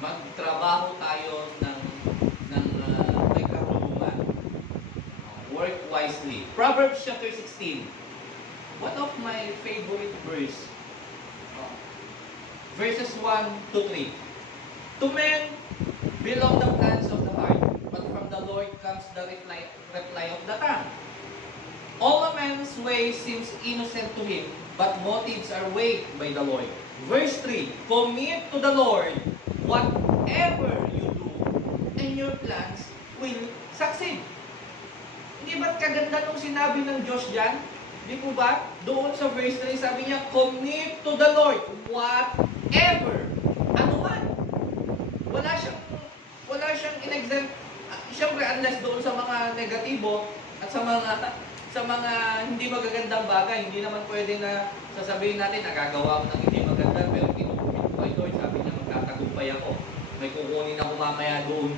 magtrabaho tayo ng may karunungan. Work wisely. Proverbs chapter 16. One of my favorite verse. Verses 1 to 3. To men belong the plans of the heart, but from the Lord comes the reply of the tongue. All a man's way seems innocent to him, but motives are weighed by the Lord. Verse 3, commit to the Lord whatever you do, and your plans will succeed. Hindi ba't kaganda nung sinabi ng Diyos dyan? Di po ba? Doon sa verse 3, sabi niya, commit to the Lord whatever. Ano man. Wala siyang in-exempt. Siyempre, unless doon sa mga negatibo at sa mga hindi magagandang bagay, hindi naman pwede na sasabihin natin, nagagawa ko ng hindi maganda, pero kinukumit ko kay Lord, sabi niya, magtatagumpay ako. May kukunin ako mamaya doon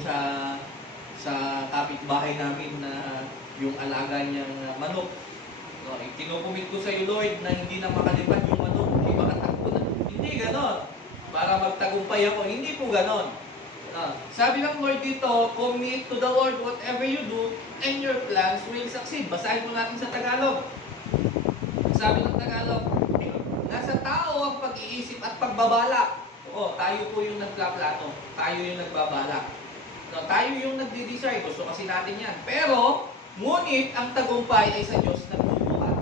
sa kapitbahay namin na yung alaga niyang manok. So, kinukumit ko sa iyo, Lord, na hindi na makalipad yung manok, hindi makatakbo na. Hindi ganon. Para magtagumpay ako, hindi po ganon. Sabi ng Lord dito, commit to the Lord whatever you do, and your plans will succeed. Basahin mo natin sa Tagalog. Sabi ng Tagalog, nasa tao ang pag-iisip at pagbabalak. Oo, tayo po yung nagplaplano. Tayo yung nagbabalak. No, tayo yung nagde-desire. Gusto kasi natin yan. Pero, ngunit ang tagumpay ay sa Diyos nagmumula.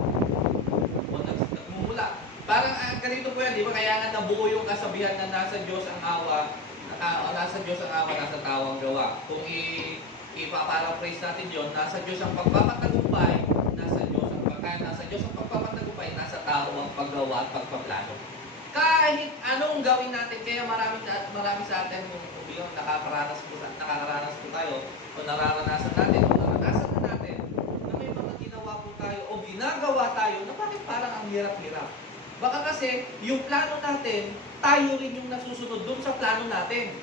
O nagmumula. Parang ganito po yan, di ba? Kaya nga nabuo yung kasabihan na nasa Diyos ang awa, nasa Diyos ang awa, nasa tao ang gawa. Kung ipaparaphrase natin yun, nasa Diyos ang pagpapatagumpay, nasa Diyos ang pagpapatagumpay, nasa tao ang paggawa at pagpaplano. Kahit anong gawin natin, kaya marami sa atin kung nakakaranas po tayo, o nararanasan natin, na may mga ginawa po tayo o ginagawa tayo na bakit parang ang hirap-hirap. Baka kasi yung plano natin, tayo rin yung nasusunod dun sa plano natin.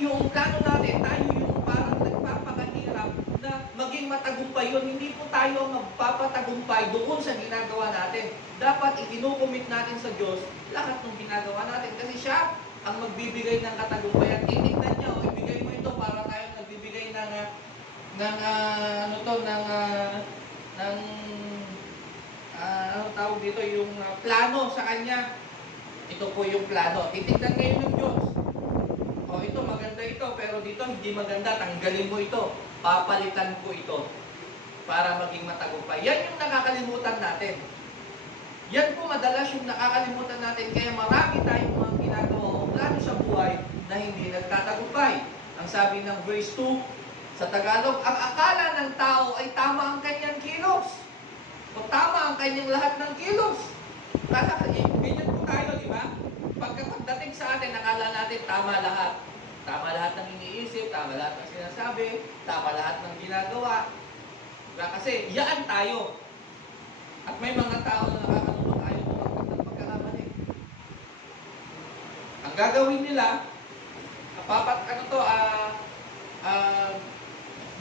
Yung plano natin, tayo yung parang nagpapakahirap na maging matagumpay yun. Hindi po tayo magpapatagumpay doon sa ginagawa natin. Dapat ikinukumit natin sa Diyos lahat ng ginagawa natin. Kasi siya ang magbibigay ng katagumpayan. Titignan niya, ibigay mo ito para tayo nagbibigay tawag dito, yung plano sa kanya. Ito po yung plano. Titignan ngayon ng Diyos. O ito, maganda ito, pero dito hindi maganda. Tanggalin mo ito. Papalitan ko ito. Para maging matagumpay. Yan yung nakakalimutan natin. Yan po madalas yung nakakalimutan natin. Kaya marami tayong mga ginagawa o plano sa buhay na hindi nagtatagumpay. Ang sabi ng verse 2 sa Tagalog, ang akala ng tao ay tama ang kanyang kilos. O tama ang kanyang lahat ng kilos. Ganyan po tayo, di ba? Pagdating sa atin, nakala natin tama lahat. Tama lahat ng iniisip, tama lahat ng sinasabi, tama lahat ng ginagawa. Diba? Kasi yaan tayo. At may mga tao na nakakatulong tayo tumangkat ng pagkakamali. Ang gagawin nila,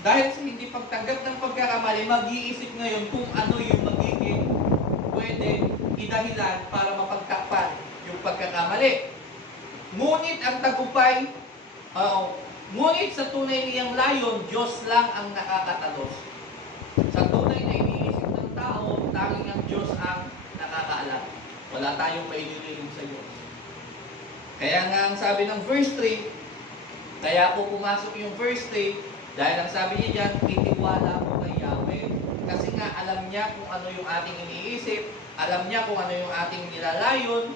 dahil sa hindi pagtanggap ng pagkakamali, mag-iisip ngayon kung ano yung magiging pwede idahilan para mapagtakpan yung pagkakamali. Ngunit ang tagumpay, ngunit sa tunay niyang layon, Diyos lang ang nakakatalos. Sa tunay na iniisip ng tao, tanging ang Diyos ang nakakaalam. Wala tayong maililihim sa Diyos. Kaya nga ang sabi ng verse 3, kaya po pumasok yung verse 3, dahil ang sabi niya dyan, itiwala mo kay Yahweh. Kasi nga alam niya kung ano yung ating iniisip, alam niya kung ano yung ating nilalayon,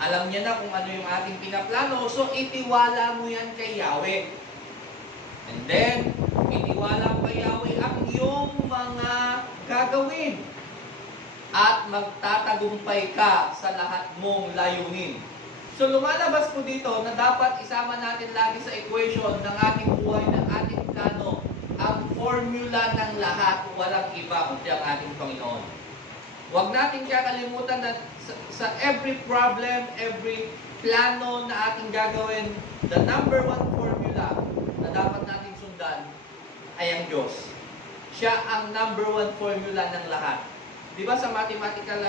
alam niya na kung ano yung ating pinaplano, so itiwala mo yan kay Yahweh. And then, itiwala mo kay Yahweh ang iyong mga gagawin. At magtatagumpay ka sa lahat mong layunin. So lumalabas po dito na dapat isama natin lagi sa equation ng ating buhay, ng ating plano, ang formula ng lahat, walang iba kundi ang ating Panginoon. Huwag natin kakalimutan na sa every problem, every plano na ating gagawin, the number one formula na dapat nating sundan ay ang Diyos. Siya ang number one formula ng lahat. Di ba sa mathematical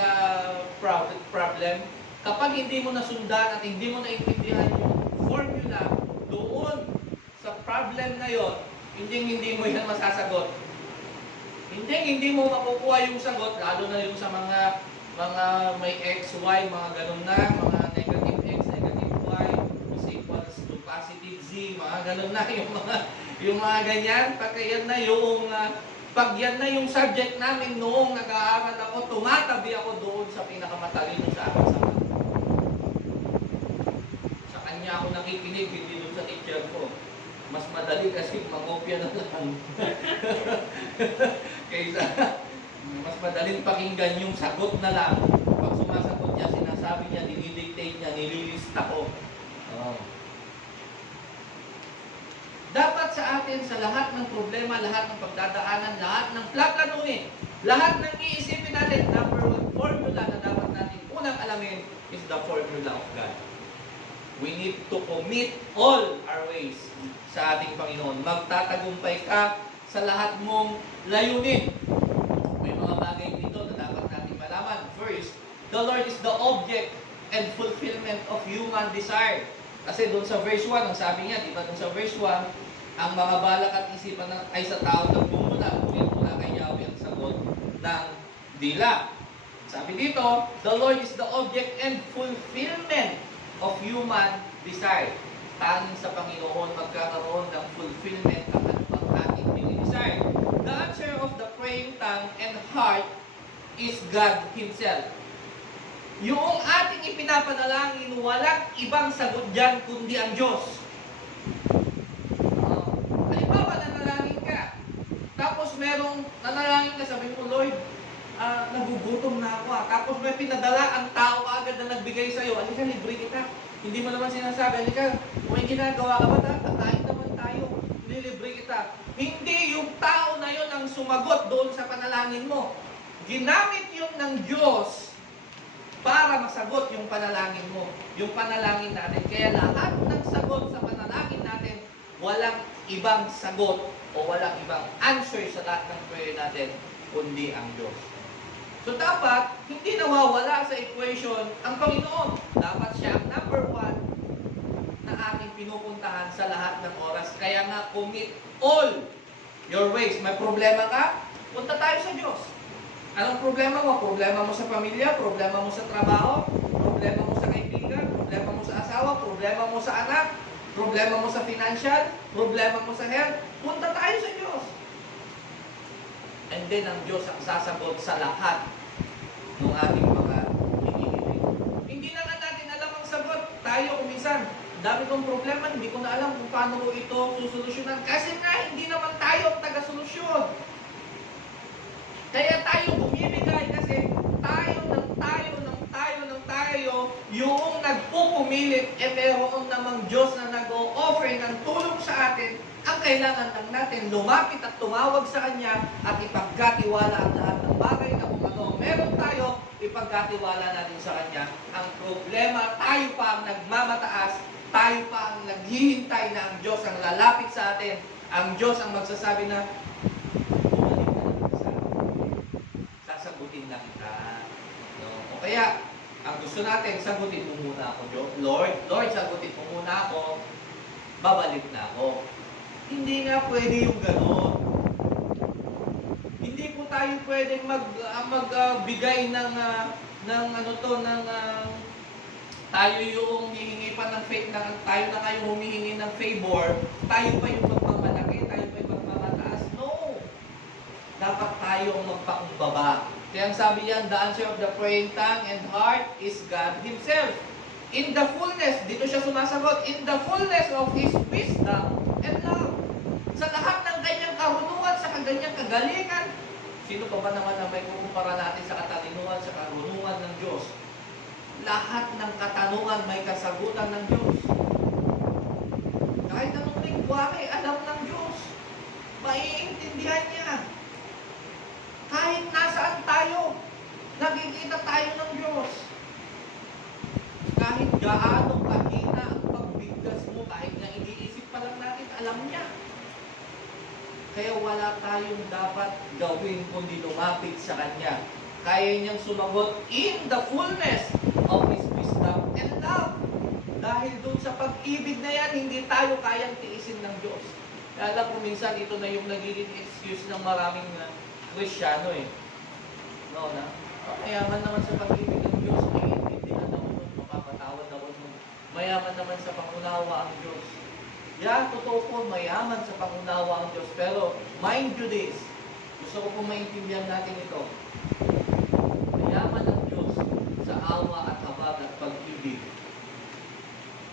problem, kapag hindi mo nasundan at hindi mo naintindihan yung nila doon sa problem na yon, hindi mo yan masasagot. Hindi mo makukuha yung sagot, lalo na yung sa mga may x, y, mga ganun na, mga negative x, negative y, is equals to positive z, mga ganun na, yung mga ganyan. Pag yan na yung subject namin noong nag-aaral ako, tumatabi ako doon sa pinakamatalino sa akin sa mga. Sa kanya ako nakikinig, hindi doon sa teacher ko. Mas madali kasi mag-opya na lang. Kaysa, mas madaling pakinggan yung sagot na lang. Pag sumasagot niya, sinasabi niya, dinidictate niya, nililista ko. Oh. Dapat sa atin, sa lahat ng problema, lahat ng pagdadaanan, lahat ng plakanunin, lahat ng iisipin natin, number one formula na dapat natin unang alamin is the formula of God. We need to commit all our ways sa ating Panginoon. Magtatagumpay ka sa lahat mong layunin. May mga bagay dito na dapat natin malaman. First, the Lord is the object and fulfillment of human desire. Kasi doon sa verse 1, ang sabi niya, di ba doon sa verse 1, ang mga balak at isipan ay sa tao nagmumula, ngunit mula kay Yahweh ang sagot ng dila. Sabi dito, the Lord is the object and fulfillment of human desire. Tanging sa Panginoon magkakaroon ng fulfillment ang anumang ating dinidesire. The answer of the praying tongue and heart is God Himself. Yung ating ipinapanalangin, walang ibang sagot dyan kundi ang Diyos. Halimbawa, nanalangin ka. Tapos merong nanalangin ka, sabi mo, Lord, nagugutom na ako. Tapos may pinadala ang tao agad na nagbigay sa'yo. Alika, libre kita. Hindi mo naman sinasabi, alika, kung may ginagawa ka ba, kakain naman tayo. Nilibre kita. Hindi yung tao na yun ang sumagot doon sa panalangin mo. Ginamit yun ng Diyos para masagot yung panalangin mo, yung panalangin natin. Kaya lahat ng sagot sa panalangin natin, walang ibang sagot o walang ibang answer sa lahat ng prayer natin, kundi ang Diyos. So dapat, hindi nawawala sa equation ang Panginoon. Dapat siya ang number one na ating pinupuntahan sa lahat ng oras. Kaya nga, commit all your ways. May problema ka? Punta tayo sa Diyos. Anong problema mo? Problema mo sa pamilya, problema mo sa trabaho, problema mo sa kaibigan, problema mo sa asawa, problema mo sa anak, problema mo sa financial, problema mo sa health. Punta tayo sa Diyos. And then ang Diyos ang sasagot sa lahat ng ating mga hinihiling. Hindi na nga natin alam ang sagot. Tayo kuminsan, dami kong problema, hindi ko na alam kung paano ko ito susolusyonan. Kasi nga, hindi naman tayo ang taga-solusyon. Kaya tayo bumibigay kasi tayo, yung nagpupumilit, meron namang Diyos na nag-o-offer ng tulong sa atin. Ang kailangan lang natin, lumapit at tumawag sa Kanya at ipagkatiwala ang lahat ng bagay na kung ano meron tayo, ipagkatiwala natin sa Kanya. Ang problema, tayo pa ang nagmamataas, tayo pa ang naghihintay na ang Diyos ang lalapit sa atin. Ang Diyos ang magsasabi na, sasagutin na kita. No? O kaya, ang gusto natin, sagutin mo muna ako, Lord, sagutin mo muna ako, babalik na ako. Hindi nga pwede yung gano'n. Hindi po tayo pwedeng magbigay ng tayo yung hihingi pa ng faith, tayo na kayo humihingi ng favor, tayo pa yung magmamalaki, tayo pa yung magmamataas. No! Dapat tayo ang magpakumbaba. Kaya ang sabi yan, the answer of the praying tongue and heart is God Himself. In the fullness, dito siya sumasagot, in the fullness of His wisdom and love. Sa lahat ng kanyang karunungan, sa kanyang kagalingan, sino pa ba naman na may kukumpara natin sa katalinuhan, sa karunungan ng Diyos? Lahat ng katanungan may kasagutan ng Diyos. Kahit anong lingwahe, alam ng Diyos. Maiintindihan niya. Kahit nasaan tayo, nakikita tayo ng Diyos. Kahit gaano kahina ang pagbigkas mo, kahit na iniisip pa lang natin, alam niya. Kaya wala tayong dapat gawin kundi lumapit sa Kanya. Kaya niyang sumagot in the fullness of His wisdom and love. Dahil doon sa pag pag-ibig na yan, hindi tayo kayang tiisin ng Diyos. Kaya alam ko minsan ito na yung nagiging excuse ng maraming Kristyano eh. No, na? Mayaman naman sa pag-ibig ng Diyos, naiintindihan ako nun, mapapatawad ako nun. Mayaman naman sa pangunawa ang Diyos. Yeah, totoo po, mayaman sa pangunawa ang Diyos. Pero, mind you this, gusto ko pong maintindihan natin ito. Mayaman ang Diyos sa awa at habag at pag-ibig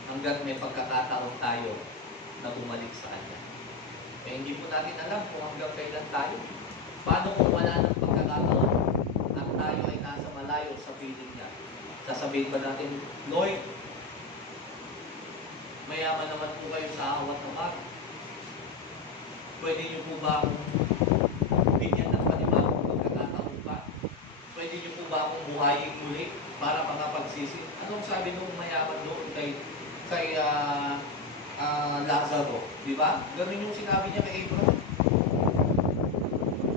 hanggat may pagkakataon tayo na bumalik sa Kanya. Eh, hindi po natin alam kung hanggang kailan tayo. Paano kung wala ng pagkakataon at tayo ay nasa malayo sa piling niya? Sasabihin ba natin, Lord, mayaman naman po kayo sa awat ng araw. Pwede niyo po ba akong bigyan ng panibagong pagkakataon pa? Pwede niyo po ba akong buhayin muli para makapagsisi? Anong sabi nung mayaman doon kay Lazaro? Di ba? Ganun yung sinabi niya kay Abraham.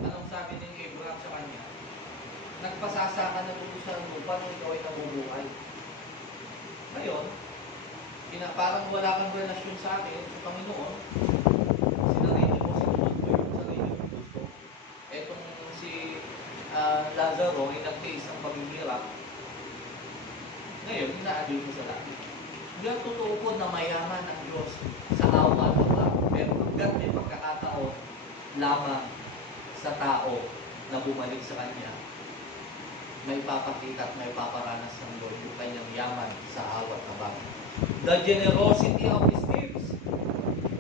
Anong sabi ni Abraham sa kanya? Nagpasasaka na doon sa lupa nung ikaw ay nabubuhay. Ngayon, parang wala kang relasyon sa akin, sa Panginoon, sinarili mo, sinunod mo yung sarili mong gusto. Etong si Lazaro ay nagtiis ng paghihirap. Ngayon, inaadil mo sa dati. Diyan totoo po na mayaman ang Diyos sa awa at habag. Pero hanggat may pagkakataon lamang sa tao na bumalik sa Kanya, may papakita at may paparanas ng Lord yung Kanyang yaman sa awa at habag. The generosity of His gifts.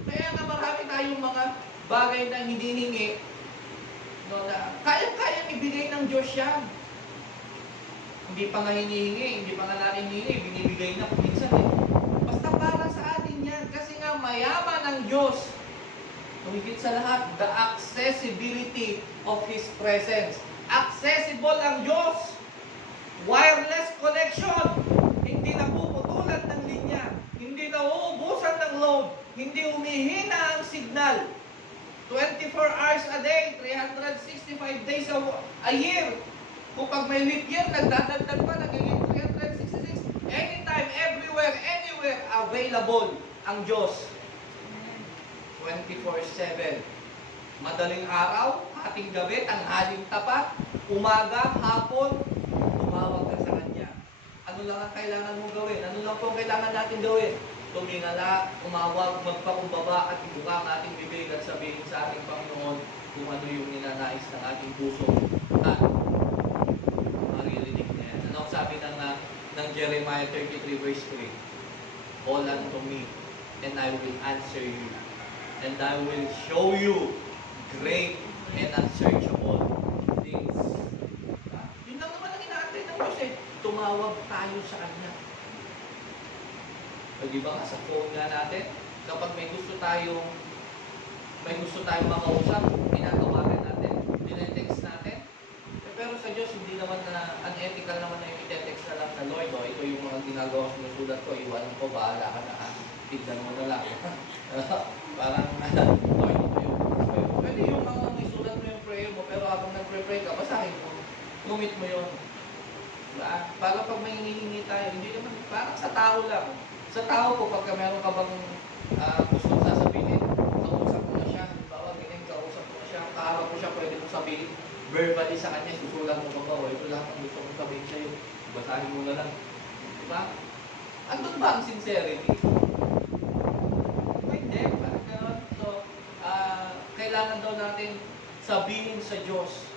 Kaya nga marami tayong mga bagay na hinihingi, no, na kaya-kaya ibigay ng Diyos yan. Hindi pa nga hinihingi, hindi pa nga natin hinihingi, binibigay na minsan eh. Basta para sa atin yan, kasi nga mayaman ang Diyos. Tumigit sa lahat, the accessibility of His presence. Accessible ang Diyos. Wireless connection. Hindi napuputulan ng linya. Hindi nauubusan ng load. Hindi humihina ang signal. 24 hours a day, 365 days a year. Kung pag may leap year, nagdadagdag pa, nagiging 366. Anytime, everywhere, anywhere, available ang Diyos. 24/7. Madaling araw, ating gabi, tanghaling tapat, umaga, hapon, tumawag ka sa Kanya. Ano lang ang kailangan mong gawin? Ano lang po ang kailangan natin gawin? Tumingala, umawag, magpakumbaba at ibuka ang ating bibig at sabihin sa ating Panginoon kung ano yung ninanais ng ating puso. At maririnig na yan. Ano ang sabi ng Jeremiah 33 verse 3? Call unto me, and I will answer you, and I will show you great and unsearchable things. Yun lang naman ang inaantay ng Diyos eh. Tumawag tayo sa Kanya. O di ba sa phone nga natin, kapag may gusto tayong makausap, pinatawagan natin, dinetext natin. Pero sa Diyos, hindi naman na unethical naman na yung i-text na lang na Lord, o ito yung mga ginagawa sinusulat ko, iwanan ko, bahala ka na ha. Tignan mo na lang. Parang, Lord, ito yung pwede yung mga isulat mo yung prayer mo, pero habang nag-pray ka, basahin mo. Gumit mo yun. Diba? Para pag may hinihingi tayo, hindi naman, parang sa tao lang. Sa tao ko, pagka meron ka bang gustong sasabihin, kausap mo na siya. Bawa, ganyan, kausap mo na siya. Kaharap mo siya, pwede mo sabihin verbally sa kanya, susulat mo ba ba, ito lang ang gusto kong sabihin sa'yo. Basahin mo na lang. Diba? Andun ba ang sincerity? Hindi, parang gano'n. So, kailangan daw natin sabihin sa Diyos,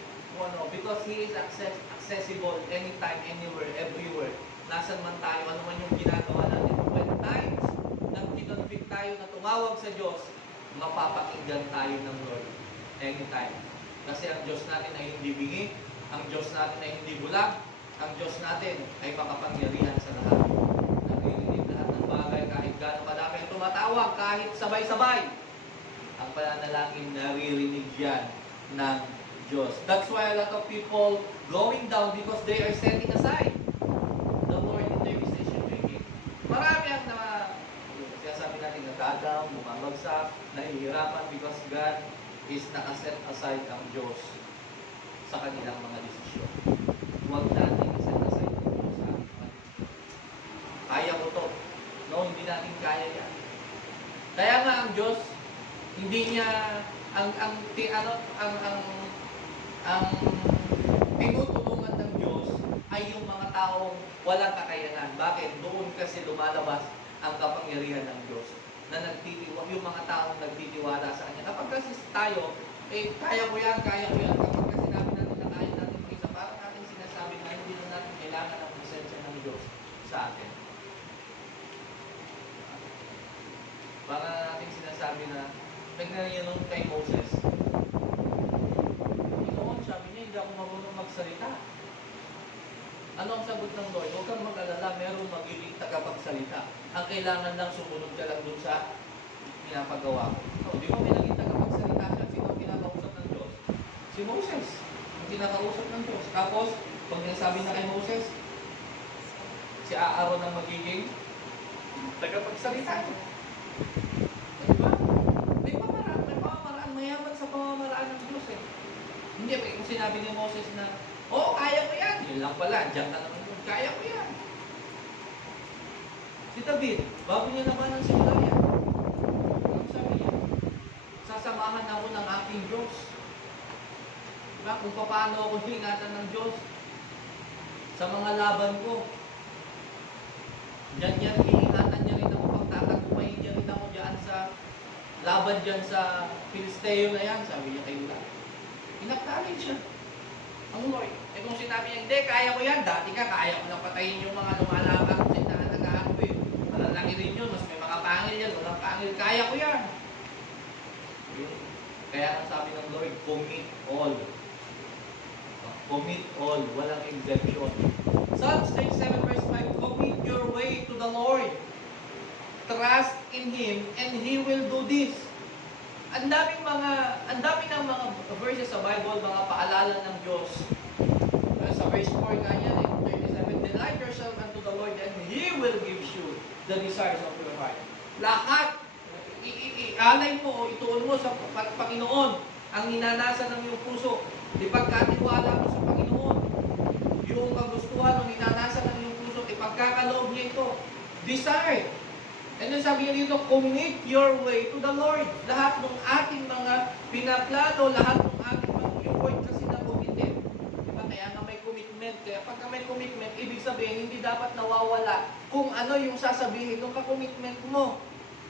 because He is accessible anytime, anywhere, everywhere. Nasaan man tayo, ano man yung ginagawa natin. When times nang kinonflict tayo na tumawag sa Diyos, mapapakinggan tayo ng Lord anytime. Kasi ang Diyos natin ay hindi bingi, ang Diyos natin ay hindi bulag, ang Diyos natin ay makapangyarihan sa lahat. Narinig lahat ng bagay, kahit gano'ng kadami ang tumatawag, kahit sabay-sabay. Ang pananalangin, naririnig yan ng Diyos. That's why a lot of people going down because they are setting aside the Lord in their decision making. Marami ang kaya sabi natin nagkagaw, bumabagsak, nahihirapan because God is nakaset aside ang Diyos sa kanilang mga desisyon. Huwag natin i-set aside ang Diyos sa ating mga desisyon. Kaya ko to. No, hindi natin kaya yan. Kaya nga ang Diyos, hindi niya ang tinutulungan ng Diyos ay yung mga taong walang kakayanan. Bakit? Doon kasi lumalabas ang kapangyarihan ng Diyos na yung mga taong nagtitiwala sa Kanya. Kapag kasi tayo, kaya ko yan. Kapag kasi sinabi natin na kaya natin ito isa, parang natin sinasabi na hindi na natin kailangan ng presensya ng Diyos sa atin. Parang natin sinasabi na, tignan niyo nung kay Moses. Noon, sabi niya, hindi ako marunong magsalita. Ano ang sagot ng Lord? Huwag kang mag-alala, meron magiging tagapagsalita. Ang kailangan lang sumunod ka lang dun sa pinapagawa ko. So, di ba may naging tagapagsalita siya? Sino ang kinakausap ng Diyos? Si Moses. Ang kinakausap ng Diyos. Tapos, pag nasabi na kay Moses, si Aaron ang magiging tagapagsalita niya. Diba? May pamamaraan, mayaman sa pamamaraan ng Diyos eh. Hindi, kung sinabi ni Moses na, oo, kaya ko yan. Yun lang pala, diyan ka naman yun. Kaya ko yan. Si David, bago niya naman ang simula yan, ang sabi niya, sasamahan ako ng aking Diyos. Diba? Kung paano ako hingatan ng Diyos sa mga laban ko. Diyan niya, hingatan niya rin ako, pagtatagumpayin niya rin ako diyan sa laban diyan sa Filisteo na yan, sabi niya kay Ula. Inaktalin siya. Ang Lord. Kung sinabi niya, hindi, kaya ko yan. Dati ka, kaya ko lang patayin yung mga lumalaban kung sinatagaan ko eh. Malalaki rin yun. Mas may mga pangil yan. Walang pangil. Kaya ko yan. Kaya ang sabi ng Lord, commit all. Commit all. Walang exemption. Psalms 37 verse 5, commit your way to the Lord. Trust in Him and He will do this. Ang dami ng mga verses sa Bible, mga paalala ng Diyos. Sa verse 4 nga yan, 37, delight yourself unto the Lord and He will give you the desires of your heart. Lahat, alay mo o ituon mo sa Panginoon ang ninanasa ng iyong puso. Ipagkatiwala mo sa Panginoon. Yung kagustuhan o ninanasa ng iyong puso, ipagkakaloob niya ito. Desire. And then sabi niya dito, commit your way to the Lord. Lahat ng ating mga pinaplano, lahat ng ating mga effort kasi na committed. Diba? Kaya nga may commitment. Kaya pagka may commitment, ibig sabihin, hindi dapat nawawala kung ano yung sasabihin ng ka-commitment mo.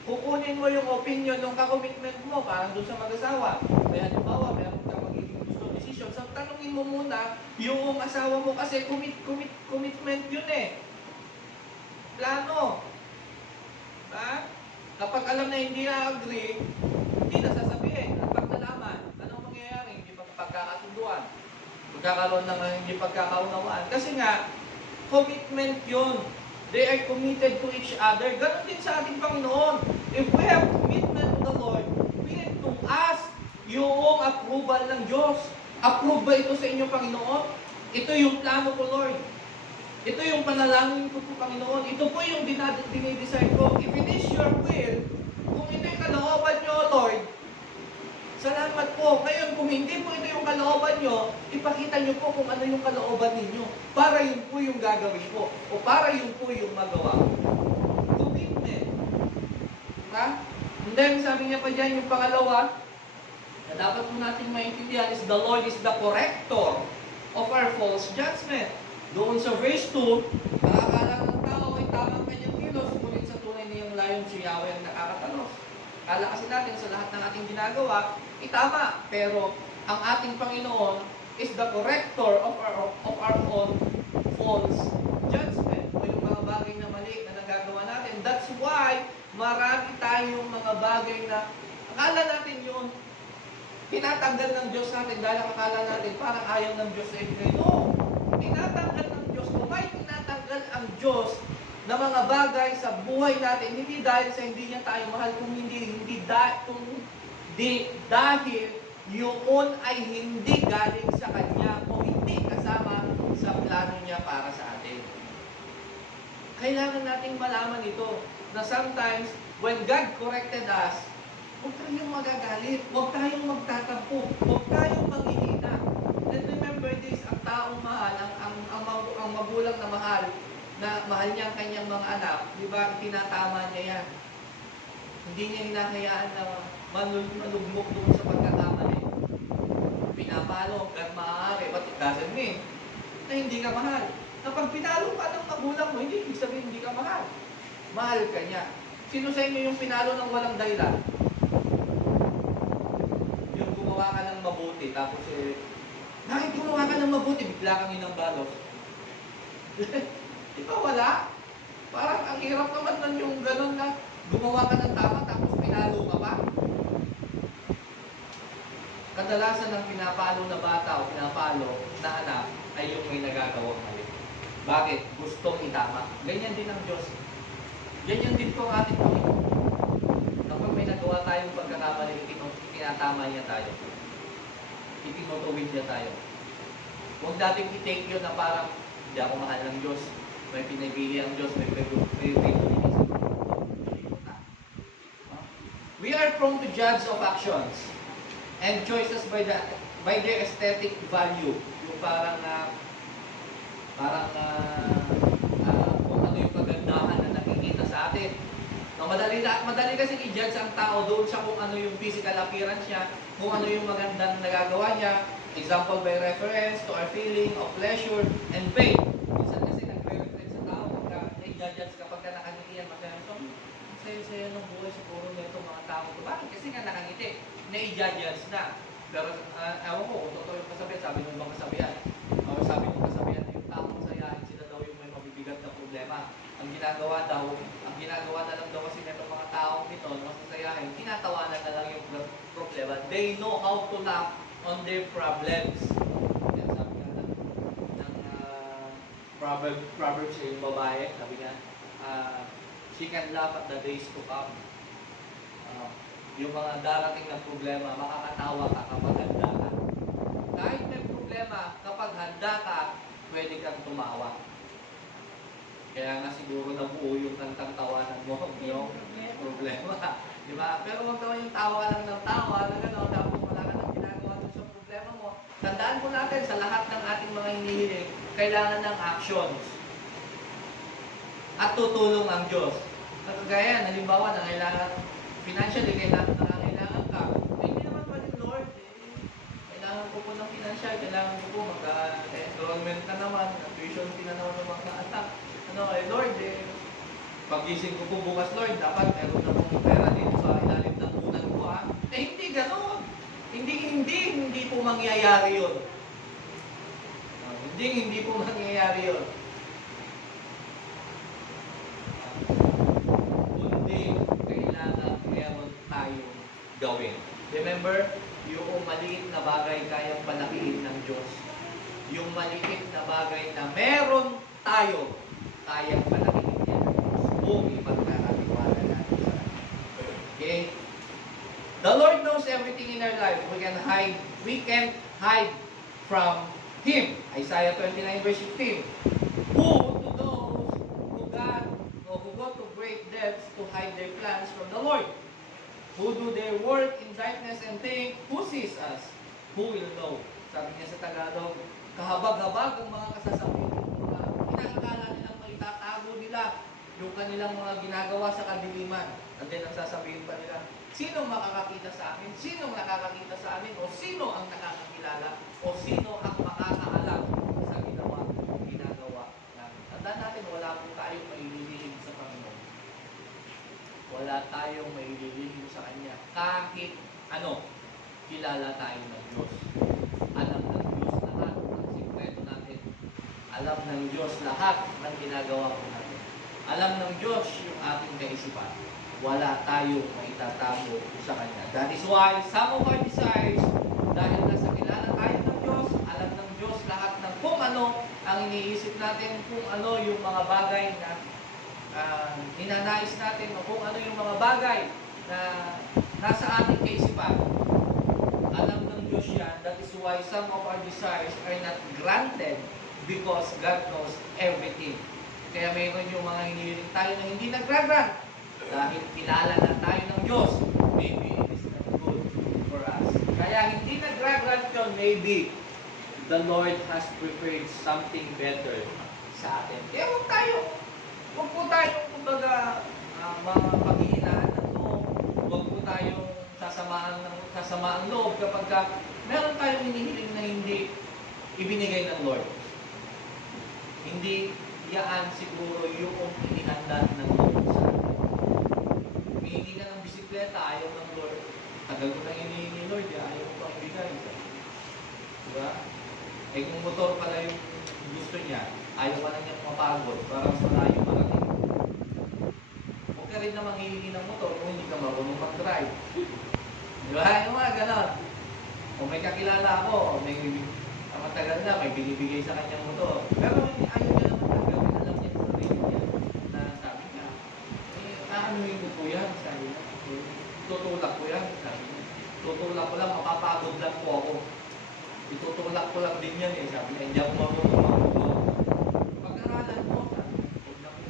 Kukunin mo yung opinion ng ka-commitment mo, parang doon sa mag-asawa. Kaya halimbawa, meron ka magiging gusto decision. So, tanungin mo muna, yung asawa mo kasi commitment yun eh. Plano. Ha? Kapag alam na hindi na-agree, hindi na sasabihin. At pag nalaman, anong mangyayari? Hindi pagkakasunduan. Magkakaroon ng hindi pagkakaunawaan. Kasi nga, commitment yun. They are committed to each other. Ganon din sa ating Panginoon. If we have commitment to the Lord, we need to ask yung approval ng Diyos. Approve ba ito sa inyo, Panginoon? Ito yung plano ko, Lord. Ito yung panalangin ko po, Panginoon. Ito po yung dinidesire ko. If it is your will, kung ito yung kalooban nyo, Lord, salamat po. Ngayon, kung hindi po ito yung kalooban nyo, ipakita nyo po kung ano yung kalooban ninyo. Para yun po yung gagawin ko. O para yun po yung magawa ko. Commitment. Diba? And then, sabi niya pa dyan, yung pangalawa, na dapat po natin maintindihan is the Lord is the corrector of our false judgment. Doon sa verse 2, nakakala ng tao ay tamang kanyang kilos, ngunit sa tunay niyang layon si Yahweh ang nakakatalos. Kala kasi natin sa lahat ng ating ginagawa, itama. Pero ang ating Panginoon is the corrector of our own false judgment. O yung mga bagay na mali na nagagawa natin. That's why marami tayong mga bagay na akala natin yun, tinatanggal ng Diyos natin dahil akala natin parang ayaw ng Diyos sa ibigay. No! Tinatanggal ng Diyos. Kung may tinatanggal ang Diyos na mga bagay sa buhay natin, hindi dahil sa hindi niya tayo mahal, kung dahil yun ay hindi galing sa Kanya o hindi kasama sa plano niya para sa atin. Kailangan nating malaman ito na sometimes when God corrected us, huwag tayong magagalit, huwag tayong magtatampo, huwag tayong manghihina. And remember this, ang taong mahal, ang magulang na mahal, na mahal niya ang kanyang mga anak, di ba, tinatama niya yan. Hindi niya hinahayaan na manugmok doon sa pagkakamali. Pinapalo hanggang maaari, but it doesn't mean na hindi ka mahal. Kapag pinalo ka ng magulang mo, hindi ibig sabihin hindi ka mahal. Mahal ka niya. Sino sa inyo yung pinalo ng walang dahilan? Yung gumawa ka ng mabuti, tapos bakit gumawa ka ng mabuti? Bigla kang inambalos. Di ba wala? Parang ang hirap naman nun yung gano'n na gumawa ka ng tama tapos pinalo ka pa. Kadalasan ng pinapalo na bata o pinapalo na anak ay yung may nagagawang mali. Bakit? Gustong itama. Ganyan din ang Diyos. Ganyan din po ang ating Panginoon. Kapag may nagawa tayong pagkakamali, tinatama niya tayo. Itinutuwid niya tayo. Huwag natin i-take yun na parang hindi ako mahal ng Diyos. May pinipili ang Diyos. May favoritism. We are prone to judge of actions and choices by their aesthetic value. Yung parang kung ano yung kagandahan na nakikita sa atin. No, madali kasi i-judge ang tao doon sa kung ano yung physical appearance niya, kung ano yung magandang nagagawa niya. Example by reference to our feeling of pleasure and pain. Minsan kasi nagre-reflect sa tao pagka na-judge kapag nakangitian, magkano saya-saya ng buhay siguro nito mga tao. Bakit? Kasi nga nakangiti. Na-judge na. Pero ewan ko, kung totoo yung kasabihan, sabi nung mga kasabihan. Sabi nung kasabihan na yung tao masayahin, sila daw yung may mabibigat na problema. Ang ginagawa na lang daw kasi nitong mga taong ito, masasayahin, tinatawanan na lang yung problema. They know how to laugh on their problems. Yan, sabi nga ng Proverbs yung babae, sabi nga, she can laugh at the days to come. Yung mga darating na problema, makakatawa ka kapag handa ka. Kahit may problema, kapag handa ka, pwede kang tumawa. Kaya nga siguro nabuo yung kantang tawanan mo, yung problema. Di ba? Pero huwag naman yung tawa lang ng tawa, na gano'n, tapos wala ka nang ginagawa dun sa problema mo. Tandaan po natin, sa lahat ng ating mga hinihiling, kailangan ng actions. At tutulong ang Diyos. Kagaya, halimbawa, nangailangan financially, kailangan ka. Hindi naman pa rin, Lord. Kailangan ko po ng financial, kailangan ko po mag-enrollment na naman, tuition fee na naman ng mga anak. Lord, pagising ko po bukas, Lord, dapat meron na pong pera dito sa ilalim ng unan ko, ha? Hindi gano'n. Hindi po mangyayari yun. Hindi po mangyayari yun. Kundi, kailangan meron tayong gawin. Remember, yung maliit na bagay kayang palakihin ng Diyos. Yung maliit na bagay na meron tayo, kayang palakihin niya ng Diyos kung ipagkakatiwala natin sa Kanya. Okay? The Lord knows everything in our life. We can't hide from Him. Isaiah 29 verse 15. Who to those who go to great depths to hide their plans from the Lord? Who do their work in darkness and think, who sees us? Who will know? Sabi niya sa Tagalog, kahabag-habag ang mga kasasabihin ng mga inaakala nilang maitatago nila yung kanilang mga ginagawa sa kadiliman. And then ang sasabihin pa nila, sino makakakita sa amin? Sino nakakakita sa amin? O sino ang nakakakilala? O sino ang makakaalam sa ginagawa namin? Tandaan natin, wala po tayong maililihim sa Panginoon. Wala tayong maililihim sa Kanya. Kahit ano, kilala tayo ng Diyos. Alam ng Diyos lahat ng sikreto natin. Alam ng Diyos lahat ng ginagawa ko natin. Alam ng Diyos yung ating kaisipan. Wala tayo maitatago sa Kanya. That is why some of our desires, dahil nasa kilala tayo ng Diyos, alam ng Diyos lahat ng kung ano ang iniisip natin, kung ano yung mga bagay na ninanais natin, o kung ano yung mga bagay na nasa ating kaisipan. Alam ng Diyos yan. That is why some of our desires are not granted because God knows everything. Kaya mayroon yung mga hinihiling tayo na hindi nag-grant. Dahil kilala na tayo ng Diyos, maybe it is not good for us. Kaya hindi nag-grant yun, maybe the Lord has prepared something better sa atin. Kaya huwag po tayong kumbaga mga paghihinaan ng loob. Huwag po tayong sasamaan loob kapag meron tayong hinihiling na hindi ibinigay ng Lord. Hindi yaan siguro yung inihanda ng Lord sa atin. Humihingi ka ng bisikleta, ayaw ng Lord. Tagal ko na hinihingi Lord, ayaw mo pang ibigay. Diba? Eh kung motor pala yung gusto niya, ayaw ka na niyang mapagod para mas malayo marating. Huwag ka rin namang hihingi ng motor kung hindi ka marunong mag-drive. Diba? Yung mga ganon. Kung may kakilala ako, may matagal na, may binibigay sa kanyang motor. Pero ayaw niya naman gagawin, alam niya sa sarili niya na sabi niya, aanuhin ko po yan, sabi niya. Tutulak ko yan, sabi niya. Tutulak ko lang, mapapagod lang po ako. Itutulak ko lang din yan sabi niya, hindi ako marunong mag-motor. Pag-aralan mo, sabi niya, huwag na mo.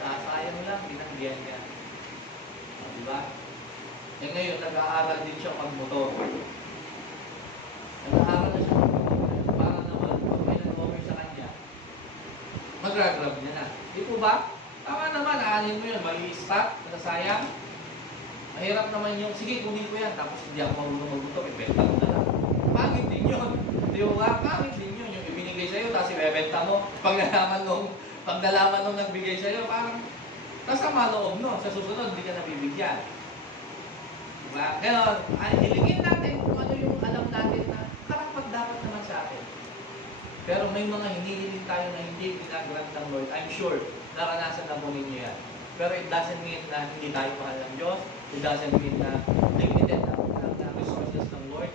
Sasayang lang, binanggihan niya. Diba? Eh ngayon, nag-aaral din siya pag-motor. Nag-aaral na siya pag-motor. Para naman, pag may nag-over sa kanya, mag-grab niya na. Di po ba? Tama naman, aanin mo yun, mag-i-stop, nasasayang. Mahirap naman yung, sige, kunin ko yan, tapos hindi ako marunong mag-motor, ibenta ko na lang. Pangit din yun. Di ba? Pangit din yun. Yung ibinigay sa'yo, tapos ibebenta mo, pag nalaman nung nagbigay sa'yo, parang kasama loob no. Sa susunod, hindi ka nabibigyan. Diba? Ganon, hilingin natin kung ano yung alam natin na karapat dapat naman sa atin. Pero may mga hinihiling tayo na hindi ginag-grant ng Lord. I'm sure, naranasan na po ninyo yan. Pero it doesn't mean na hindi tayo mahal ng Diyos. It doesn't mean na limited na resources ng Lord.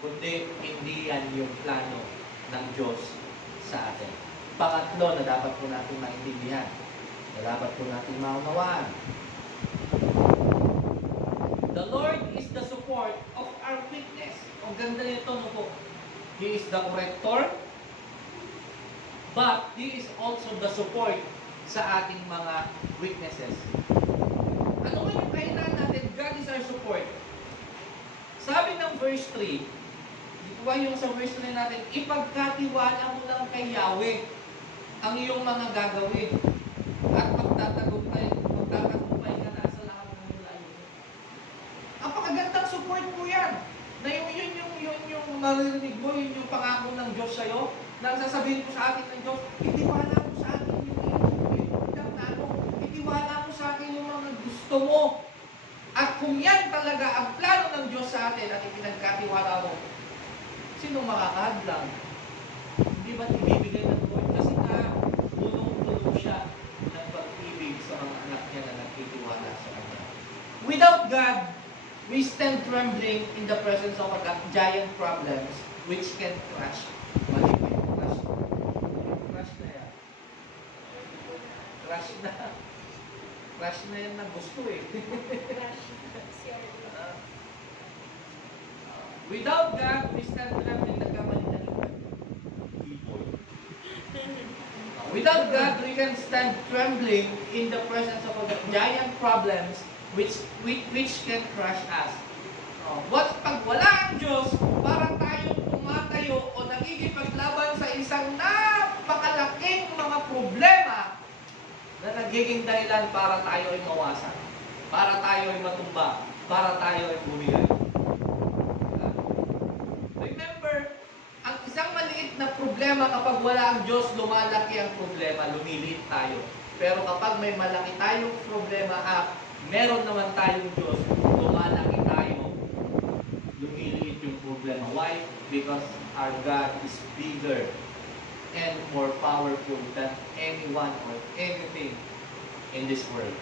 Kundi hindi yan yung plano ng Diyos sa atin. Pangatlo na dapat po natin maintindihan, na dapat po natin maunawaan. The Lord is the support of our weakness. Ang ganda nito, no po. He is the corrector, but He is also the support sa ating mga weaknesses. Ano nga yung kailangan natin? God is our support. Sabi ng verse 3, di ba yung sa verse 3 natin, ipagkatiwala mo lang kay Yahweh ang iyong mga gagawin at magtatagumpay ka na sa lahat ng mulayo. Napakagandang support po yan. Na yung maririnig mo, yun yung pangako ng Diyos sa'yo, na sasabihin mo sa atin ng Diyos, itiwala mo sa atin itiwala mo sa akin yung mga gusto mo. At kung yan talaga ang plano ng Diyos sa atin at ipinagkatiwala mo, sino makakahadlang? Hindi ba't ibibigay ng Lord? Kasi na tulong siya ng pag-ibig sa mga anak niya na nagtitiwala sa Kanya. Without God, we stand trembling in the presence of giant problems which can crush. Mali ba yung crush? Crush na yan. Crush na. Crush na yan na gusto eh. Without God, we stand trembling. Nagkamali na rin. Without God, we can stand trembling in the presence of giant problems which can crush us. What pag wala ang Diyos, parang tayong tumatayo o nagigipaglaban sa isang napakalaking mga problema na nagiging dahilan para tayo ay mawasan, para tayo ay matumba, para tayo ay bumigay. Remember, ang isang maliit na problema kapag wala ang Diyos, lumalaki ang problema, lumiliit tayo. Pero kapag may malaki tayong problema at meron naman tayong Diyos, lumalaki tayo, lumiliit yung problema. Why? Because our God is bigger and more powerful than anyone or anything in this world.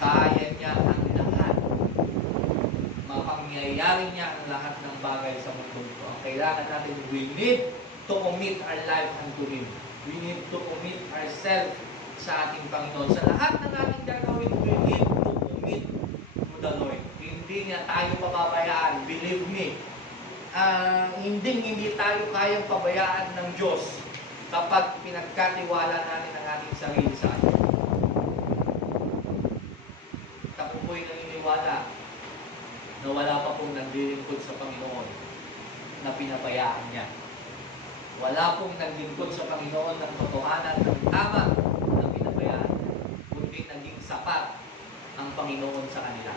Kaya niya ang lahat. Mapangyayari niya ang lahat ng bagay sa mundo ito. Ang kailangan natin, we need to commit our life unto Him. We need to commit ourselves sa ating Panginoon. Sa lahat ng ating gagawin, we need to commit to the Lord. Hindi niya tayo pababayaan. Believe me, hindi tayo kayang pabayaan ng Diyos kapag pinagkatiwala natin ang ating sarili sa Kanya. Ako po'y naniniwala na wala pa pong naglilingkod sa Panginoon na pinabayaan niya. Wala pong naglingkod sa Panginoon ng totohanan ng tama ng pinabayaan, kundi naging sapat ang Panginoon sa kanila.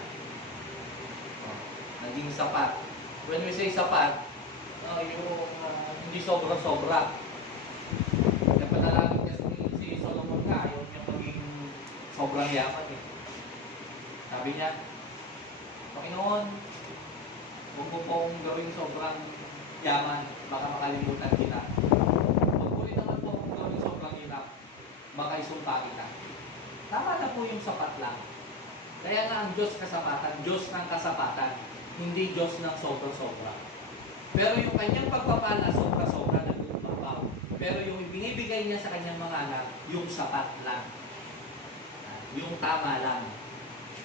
Naging sapat. When we say sapat, hindi sobra-sobra. Napanalangin niya si Solomon ka, ayaw niya maging sobrang yaman eh. Sabi niya, Panginoon, huwag mo pong gawing sobrang yaman, baka makalimutan kita. Huwag mo rin naman po kung gawing sobrang hirap, baka isumpa kita. Tama na po yung sapat lang. Kaya nga ang Diyos kasapatan, Diyos ng kasapatan, hindi Diyos ng sobra-sobra. Pero yung kanyang pagpapala, sobra-sobra, nagbabaw. Pero yung binibigay niya sa kanyang mga anak, yung sapat lang. Yung tama lang.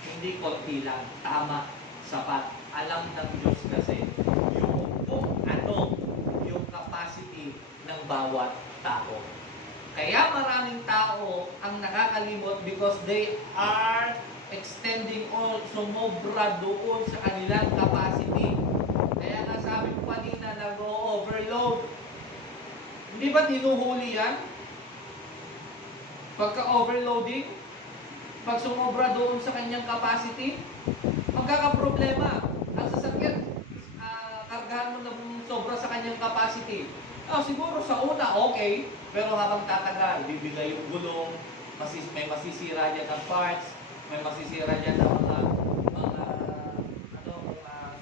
Hindi konti lang, tama, sapat. Alam ng Diyos kasi yung kung ano yung capacity ng bawat tao. Kaya maraming tao ang nakakalimot because they are extending or sumobra doon sa kanilang capacity. Kaya nga sabi ko kanina, nag-overload. Hindi ba tinuhuli yan? Pagka-overloading, pag sumobra doon sa kanyang capacity, magkakaproblema. Ang sasakyan, kargahan mo ng sobra sa kanyang capacity. Siguro sa una, okay. Pero habang tatagal, bibigay yung gulong, may masisira dyan ng parts, may masisira dyan ng mga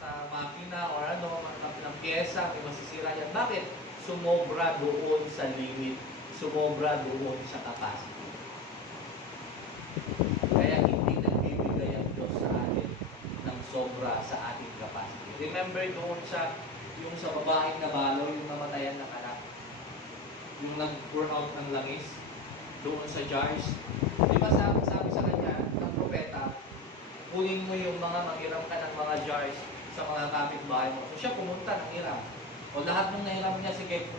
sa makina or ng pyesa, may masisira dyan. Bakit? Sumobra doon sa limit. Sumobra doon sa capacity. Kaya hindi nagbibigay ang Diyos sa atin ng sobra sa ating capacity. Remember doon sa babaeng nabalo, yung namatayan na anak, yung nag-pour out ng langis doon sa jars. Di ba sabi sa kanya ng propeta, kunin mo yung mga manghiram ka ng mga jars sa mga kapitbahay mo. So siya pumunta ng hiram. O lahat ng nahiram niya, sige,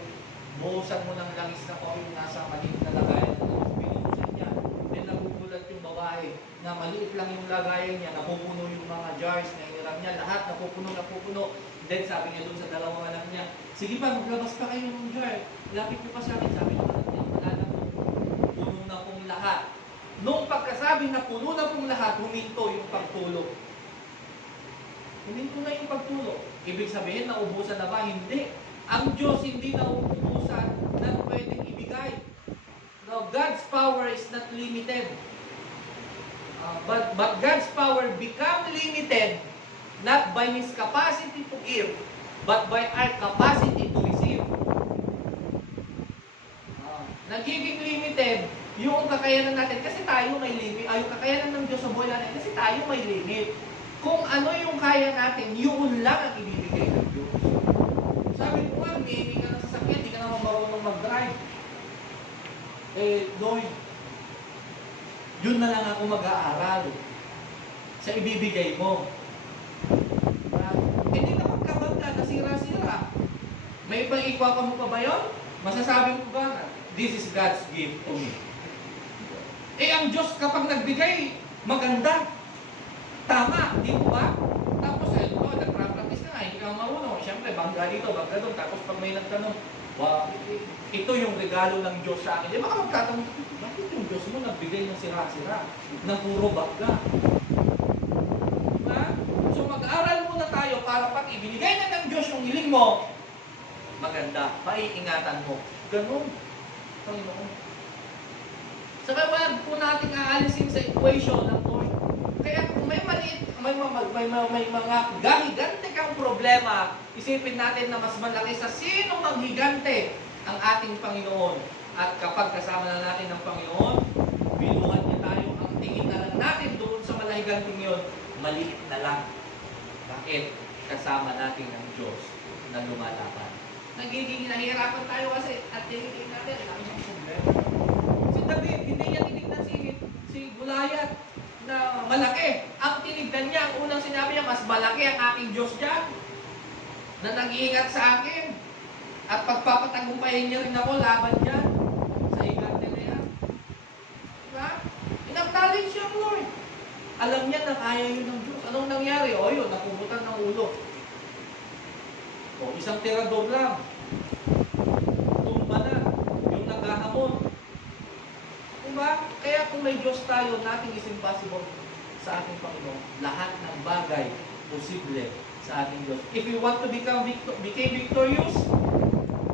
buhusan mo ng langis na ko yung nasa maliit na lagayan. Binuhusan niya. Then nagugulat yung babae na maliit lang yung lagayan niya, napupuno yung mga jars na hiniram niya, lahat napupuno. Then sabi niya doon sa dalawang anak niya, sige pa, maglabas pa kayo ng jar. Lapit niyo pa sa akin. Sabi ng anak niya, wala na po. Puno na pong lahat. Nung pagkasabi na puno na pong lahat, huminto yung pagtulog. Huminto na yung pagtulog. Ibig sabihin, naubusan na ba? Hindi. Ang Diyos hindi naubusan na pwedeng ibigay. Now, God's power is not limited. But God's power become limited not by His capacity to give, but by our capacity to receive. Nagiging limited yung kakayanan natin kasi tayo may limit. Yung kakayanan ng Diyos sa buhay natin kasi tayo may limit. Kung ano yung kaya natin, yun lang ang ibibigay ng Diyos. Sabi ko nga, hindi ka na sasakyan, hindi ka naman marunong mag-drive. Lloyd, yun na lang ako mag-aaral sa ibibigay mo. Hindi na magkabanda, nasira-sira. May pang-ikwa ka mo pa ba yun? Masasabi ko ba, this is God's gift to me. Ang Diyos kapag nagbigay, maganda. Tama, di mo ba? Tapos, nag-practice ka nga, hindi ka marunong. Siyempre, bangga dito, bangga doon. Tapos pag may nagtanong, wow, ito yung regalo ng Diyos sa akin. Di ba ka magtatanong, bakit yung Diyos mo nagbigay ng sira-sira? Na puro bangga. Diba? So mag-aaral muna tayo para pag ibinigay na ng Diyos yung hiling mo, maganda, maiingatan mo. Ganun. Panginoon. Saka wag po natin aalisin sa equation ng Lord. Kaya kung may maliit, may mga gahigante kang problema, isipin natin na mas malaki sa sinong maghigante ang ating Panginoon. At kapag kasama na natin ang Panginoon, binuhat niya tayo, ang tingin na lang natin doon sa malahiganting yun, maliit na lang. Bakit? Kasama natin ang Diyos na lumalaban. Nagiging nahihirapan tayo kasi at tingin natin, ang problema. Si David, hindi niya tinignan si Goliath na malaki. Ang tinignan niya, ang unang sinabi niya, mas malaki ang aking Diyos dyan na nag-iingat sa akin. At pagpapatagumpayin niya rin ako laban dyan sa higante na yan. Diba? Inaknowledge siya, Lord. Alam niya na kaya yun ng Diyos. Anong nangyari? Yun, napubutan ng ulo. Isang tirador lang. may Diyos tayo, nothing is impossible sa ating Panginoon. Lahat ng bagay posible sa ating Diyos. If you want to become victorious,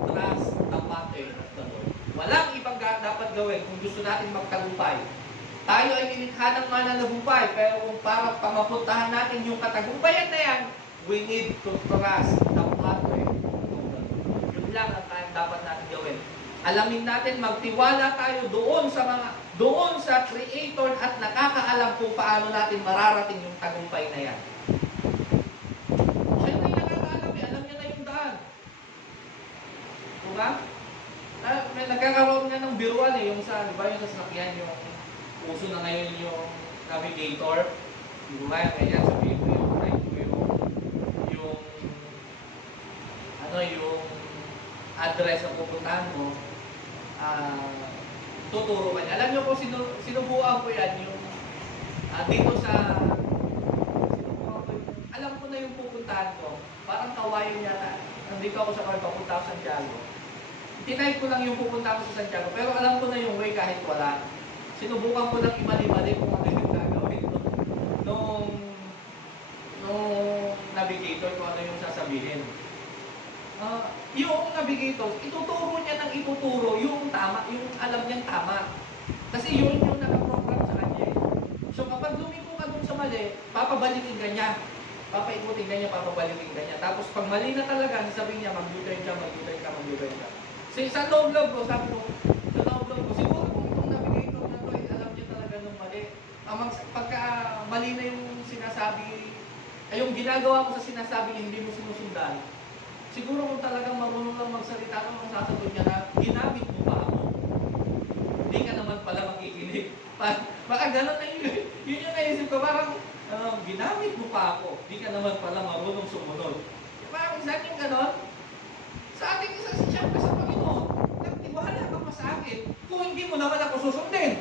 trust the pattern of the Lord. Walang ibang dapat gawin kung gusto natin magtagumpay. Tayo ay nilikha ng mananagumpay, pero kung para pamapuntahan natin yung katagumpayan na yan, we need to trust the pattern of the Lord. Yun lang ang dapat natin gawin. Alamin natin, magtiwala tayo doon sa Creator at nakakaalam kung paano natin mararating yung tagumpay na yan. Siya na yung nakakaalam, alam niya na yung daan. Diba? May nagkakaroon nga ng biruan yung sa sasakyan, yung uso na ngayon yung navigator. Diba? Kaya sabihin mo yung address na pupuntahan mo, tuturo ka niya. Alam niyo po, sinubukan ko yan, yung dito sa, sinubukan ko, alam ko na yung pupuntahan ko, parang kawayo niya na, nandito ako sa car, papunta ako sa Santiago. Tinay ko lang yung pupunta ako sa Santiago, pero alam ko na yung way kahit wala. Sinubukan ko lang imali-mali kung ano yung gagawin nung navigator, kung ano yung sasabihin. Yung navigator, ituturo niya ng ituturo yung tama, yung alam niyang tama. Kasi yun yung nakaprogram sa kanya. So kapag lumiko ka dun sa mali, papabalikin ka niya. Papaikutin ka niya, papabalikin ka niya. Tapos pag mali na talaga, sabihin niya, mag-U-turn ka. So sa loob-loob ko, sabi ko, siguro kung itong navigator na to, alam niya talaga nung mali. Pagka mali na yung sinasabi, ay yung ginagawa mo sa sinasabi niya, hindi mo sinusundan, siguro kung talagang marunong lang magsalita ng mga sasagot niya na, ginamit mo pa ako. Hindi ka naman pala makikinig. Baka gano'n na yun. Yun yung naisip ko, parang, ginamit mo pa ako. Hindi ka naman pala marunong sumunod. Parang saan yung gano'n? Sa ating isa, siyempre sa Panginoon, nagtiwala ka pa sa akin kung hindi mo naman ako susundin.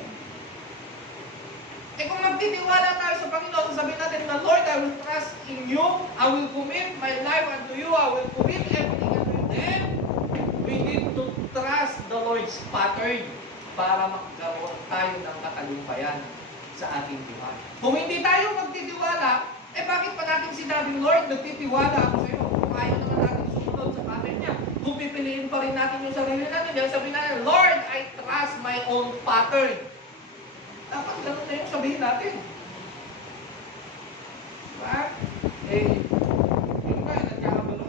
Eh kung magtitiwala tayo sa Panginoon, sabihin natin na, Lord, I will trust in you, I will commit my life unto you, I will commit everything unto you. Then, we need to trust the Lord's pattern para magkaroon tayo ng katagumpayan sa ating buhay. Kung hindi tayo magtitiwala, eh bakit pa natin sinabing, Lord, nagtitiwala ako sa iyo? Kung ayaw naman natin sumunod sa pattern niya. Kung pipiliin pa rin natin yung sarili natin, dahil sabihin natin, Lord, I trust my own pattern. Dapat gano'n na yung sabihin natin. Diba? Yun nga, nagkakagulo.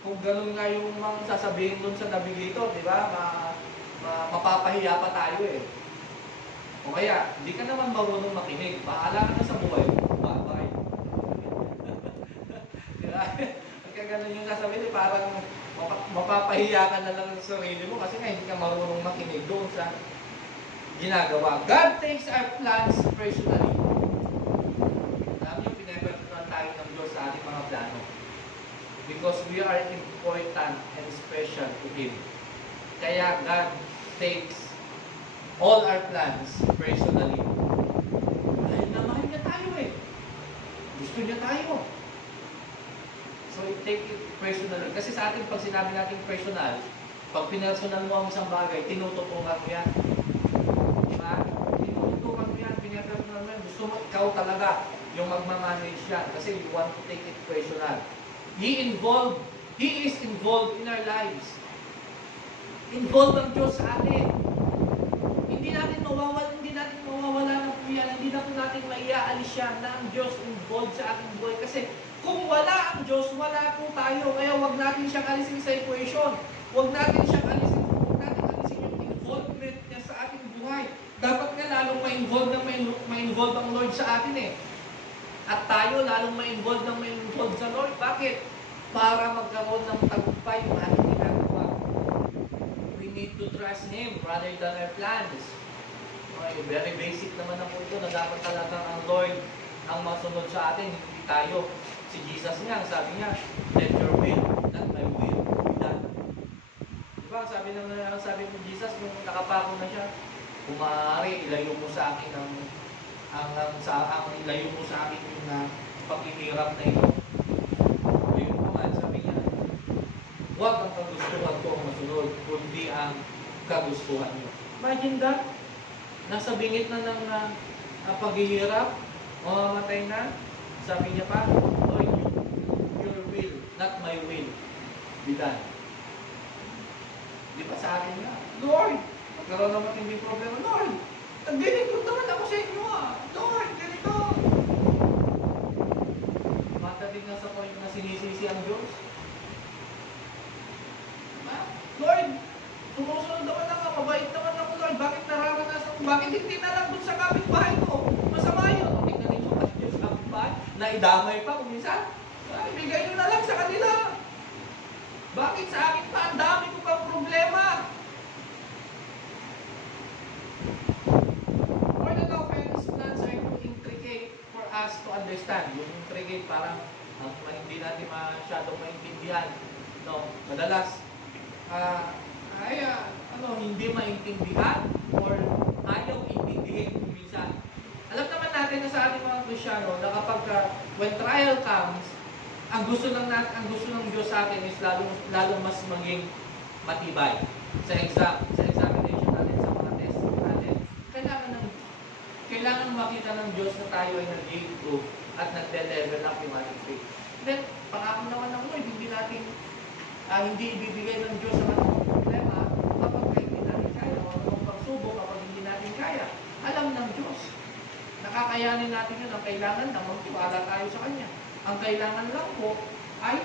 Kung gano'n nga yung mga sasabihin dun sa navigator, di ba? Mapapahiya pa tayo eh. O kaya, hindi ka naman marunong makinig. Bahala ka na sa buhay. Bye-bye. Diba? Pagka gano'n yung sasabihin, parang mapapahiya ka na lang sa sarili mo kasi nga hindi ka marunong makinig doon sa ginagawa. God takes our plans personally. Alam niyo, pinaperturan tayo ng Diyos sa ating mga plano. Because we are important and special to Him. Kaya God takes all our plans personally. Dahil na mahal niya tayo eh. Gusto niya tayo. So, take it personally. Kasi sa atin, pag sinabi natin personal, pag pinersonal mo ang isang bagay, tinututungan mo yan. Tinutukan mo yan, pinapersonan mo yan. Gusto mo, ikaw talaga yung magmamanage yan. Kasi you want to take it personal. He is involved in our lives. Involved ang Diyos sa atin. Hindi natin mawawala na po yan. Hindi na po natin maiaalis yan na ang Diyos involved sa ating buhay. Kasi kung wala ang Diyos, wala po tayo. Kaya wag natin siyang alisin sa equation. Wag natin alisin yung involvement niya sa ating buhay. Dapat nga lalong ma-involve ang Lord sa atin eh. At tayo lalong ma-involve sa Lord. Bakit? Para magkaroon ng tagumpay yung ating ginagawa. We need to trust Him rather than our plans. Okay, very basic naman ang punto na dapat talagang ang Lord ang masunod sa atin, hindi tayo. Si Jesus nga, sabi niya, let your will, not my will, be done. Diba, sabi ni Jesus, nung nakapako na siya, kung maaari, ilayo mo sa akin ang ilayo mo sa akin yung paghihirap na ito. Ilayo mo naman, sabi niya, huwag ang kagustuhan ko ang masunod, kundi ang kagustuhan niyo. Imagine that. nasa bingit na ng paghihirap, mamamatay na, sabi niya pa, Lord, your will, not my will, be done. Di ba sa akin nga, Lord, magkaroon ng matinding problema, Lord, nag-dilingkod naman ako sa inyo Lord, ganito. Matating na sa point na sinisisi ang Diyos. Diba? Lord, sumusunod naman ako, mabait naman ako, Lord, bakit nararanasan ko? Bakit hindi na lang dun sa kapitbahay ko? Masama yun. Tingnan ninyo kasi yung sa kapitbahay, na idamay pa kung minsan. Ibigay nyo na lang sa kanila. Bakit sa akin pa? Ang dami ko pang problema. More than offense plans are too intricate for us to understand. Yung intricate parang hindi natin masyadong maintindihan. No, madalas, hindi maintindihan or ayaw intindihin minsan. Alam naman natin na sa ating mga Kristyano na kapag when trial comes, ang gusto ng Diyos sa atin is lalong mas maging matibay. Sa examination natin, sa mga test natin, kailangan makita ng Diyos na tayo ay nag-improve at nagde-level up yung ating faith. Then, pangako naman ng Lord, hindi ibibigay ng Diyos ang ating problema kapag hindi natin kaya o ang pagsubok kapag hindi natin kaya. Alam ng Diyos. Nakakayanin natin yun. Ang kailangan na magtiwala tayo sa Kanya. Ang kailangan lang po ay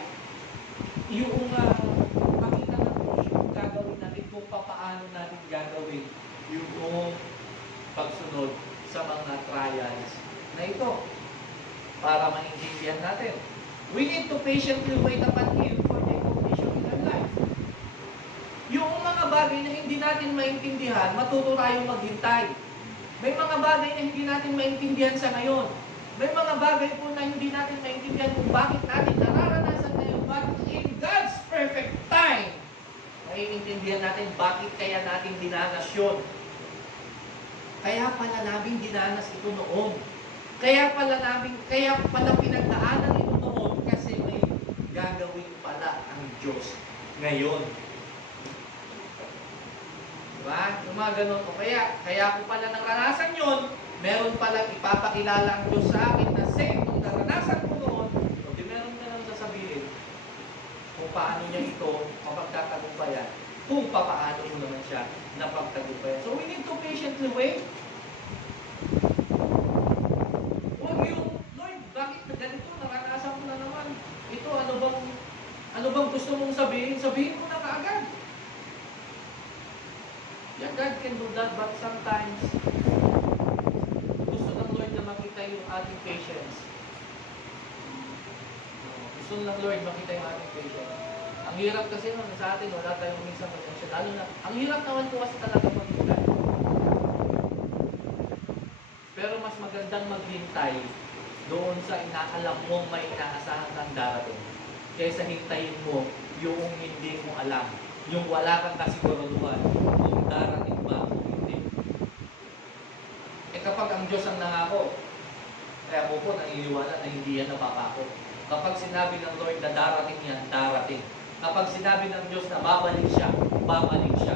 yung makita ng Diyos yung gagawin natin kung paano natin gagawin yung pagsunod sa mga trials na ito para maintindihan natin. We need to patiently wait upon Him for the completion in our life. Yung mga bagay na hindi natin maintindihan, matuto tayong maghintay. May mga bagay na hindi natin maintindihan sa ngayon. May mga bagay po na hindi natin maintindihan kung bakit natin nararanasan ngayon. But in God's perfect time, maiintindihan natin bakit kaya natin dinanas yun. Kaya pala namin dinanas ito noon. Kaya pala pinagdaanan ito noon kasi may gagawin pala ang Diyos ngayon. Diba? Yung mga ganun ko. Kaya ko pala naranasan yun, meron palang ipapakilala ang Diyos sa akin na same nung naranasan ko noon, o di meron ka lang sasabihin kung paano niya ito mapagtatagumpayan, kung paano mo naman siya napagtagumpayan. So we need to patiently wait. Huwag yung, Lord, bakit ganito? Naranasan ko na naman. Ito, ano bang gusto mong sabihin? Sabihin mo na kaagad. Yeah, God can do that, but sometimes gusto ng Lord na makita yung ating patience. Gusto ng Lord makita yung ating patience. Ang hirap kasi naman sa atin, wala tayong minsan pasensya. Lalo na, ang hirap naman po kasi talaga maghintay. Pero mas magandang maghintay doon sa inaalam mong may inaasahan kang darating. Kaysa hintayin mo yung hindi mo alam. Yung wala kang kasiguraduhan kung darating ba o hindi. Kapag ang Diyos ang nangako, kaya po naniniwala na hindi yan napapako. Kapag sinabi ng Lord na darating yan, darating. Kapag sinabi ng Diyos na babalik siya, babalik siya.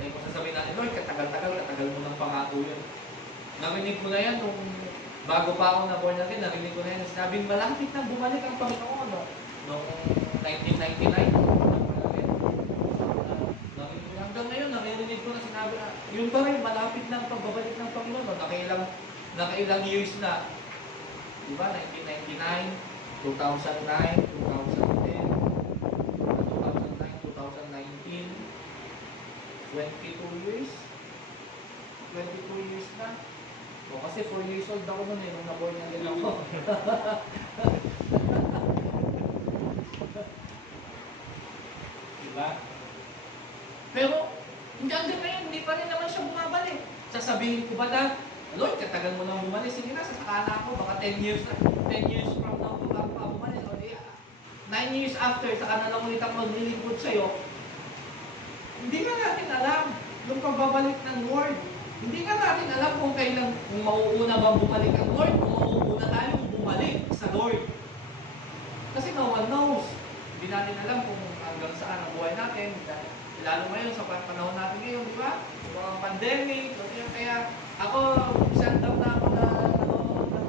Kaya kung sasabihin natin, Lord, katagal mo ng pangako yun. Narinig ko na yan nung bago pa ako na born natin, narinig ko na yan. Sinabing malapit na bumalik ang Panginoon. Noong 1999, hanggang ngayon, narinig ko na sinabi na, yun pa rin, malapit na ang pagbabalik ng Panginoon. Nakailang years na. Diba? 1999, 2009, 2010, 2019, 22 years. 22 years na. O, kasi 4 years old ako noon nung naborn na din ako. Diba? Pero, hanggang ngayon, hindi pa rin naman siya bumabalik. Sasabihin ko ba na, Lord, katagal mo nang bumalik. Sige na, sasaka na ako. Baka 10 years from now, bago pa bumalik. O, 9 years after, saka na lang ulit ako maglilingkod sa'yo. Hindi nga natin alam yung pagbabalik ng Lord. Hindi nga natin alam kung kailan, kung mauuna bang bumalik ang Lord, kung mauuna tayong bumalik sa Lord. Kasi no one knows. Hindi natin alam kung hanggang saan ang buhay natin. lalo ngayon sa panahon natin ngayon, di ba? Yung mga pandemic, kaya ako, seldom na ako na nanonood ng